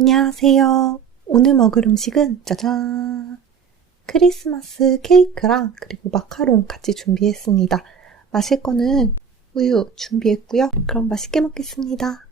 안녕하세요. 오늘 먹을 음식은 짜잔! 크리스마스 케이크랑 그리고 마카롱 같이 준비했습니다. 마실 거는 우유 준비했고요. 그럼 맛있게 먹겠습니다.